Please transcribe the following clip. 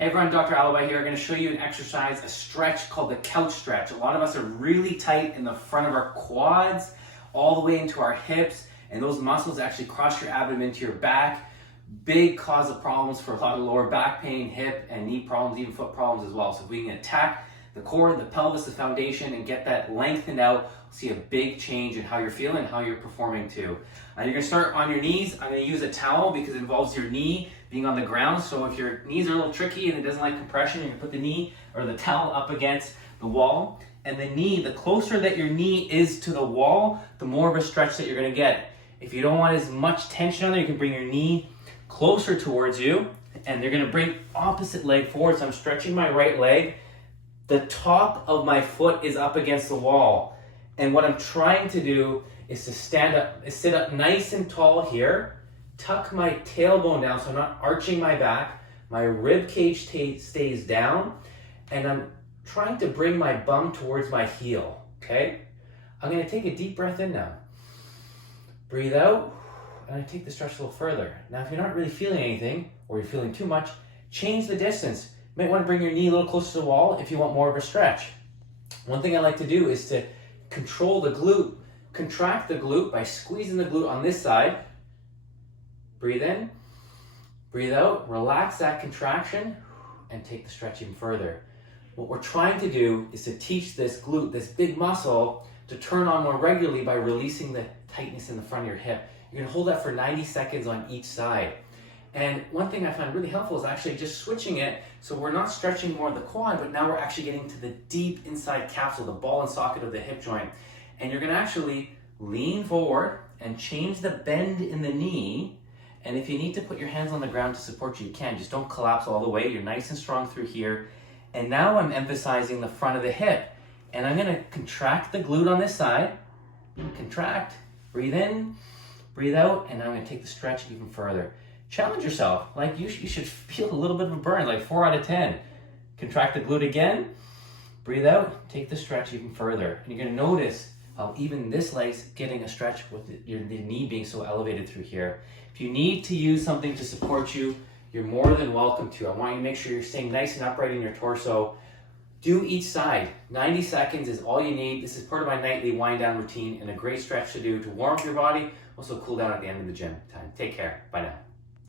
Hey everyone, Dr. Alibhai here. I'm going to show you an exercise, a stretch called the couch stretch. A lot of us are really tight in the front of our quads, all the way into our hips, and those muscles actually cross your abdomen to your back. Big cause of problems for a lot of lower back pain, hip and knee problems, even foot problems as well. So if we can attack the core, the pelvis, the foundation, and get that lengthened out, we'll see a big change in how you're feeling, how you're performing too. You're going to start on your knees. I'm going to use a towel because it involves your knee being on the ground. So if your knees are a little tricky and it doesn't like compression, you can put the knee or the towel up against the wall. And the knee, the closer that your knee is to the wall, the more of a stretch that you're going to get. If you don't want as much tension on there, you can bring your knee closer towards you, and you're going to bring opposite leg forward. So I'm stretching my right leg. The top of my foot is up against the wall. And what I'm trying to do is to sit up nice and tall here, tuck my tailbone down so I'm not arching my back, my rib cage stays down, and I'm trying to bring my bum towards my heel, okay? I'm gonna take a deep breath in now. Breathe out, and I take the stretch a little further. Now, if you're not really feeling anything, or you're feeling too much, change the distance. You might wanna bring your knee a little closer to the wall if you want more of a stretch. One thing I like to do is to control the glute, contract the glute by squeezing the glute on this side. Breathe in, breathe out, relax that contraction, and take the stretch even further. What we're trying to do is to teach this glute, this big muscle, to turn on more regularly by releasing the tightness in the front of your hip. You're gonna hold that for 90 seconds on each side. And one thing I find really helpful is actually just switching it so we're not stretching more of the quad, but now we're actually getting to the deep inside capsule, the ball and socket of the hip joint. And you're gonna actually lean forward and change the bend in the knee. And if you need to put your hands on the ground to support you, you can. Just don't collapse all the way. You're nice and strong through here. And now I'm emphasizing the front of the hip. And I'm gonna contract the glute on this side. Contract, breathe in, breathe out, and I'm gonna take the stretch even further. Challenge yourself. Like you should feel a little bit of a burn, like 4 out of 10. Contract the glute again, breathe out, take the stretch even further. And you're gonna notice how even this leg's getting a stretch with the knee being so elevated through here. If you need to use something to support you, you're more than welcome to. I want you to make sure you're staying nice and upright in your torso. Do each side. 90 seconds is all you need. This is part of my nightly wind down routine and a great stretch to do to warm up your body, also cool down at the end of the gym time. Take care. Bye now.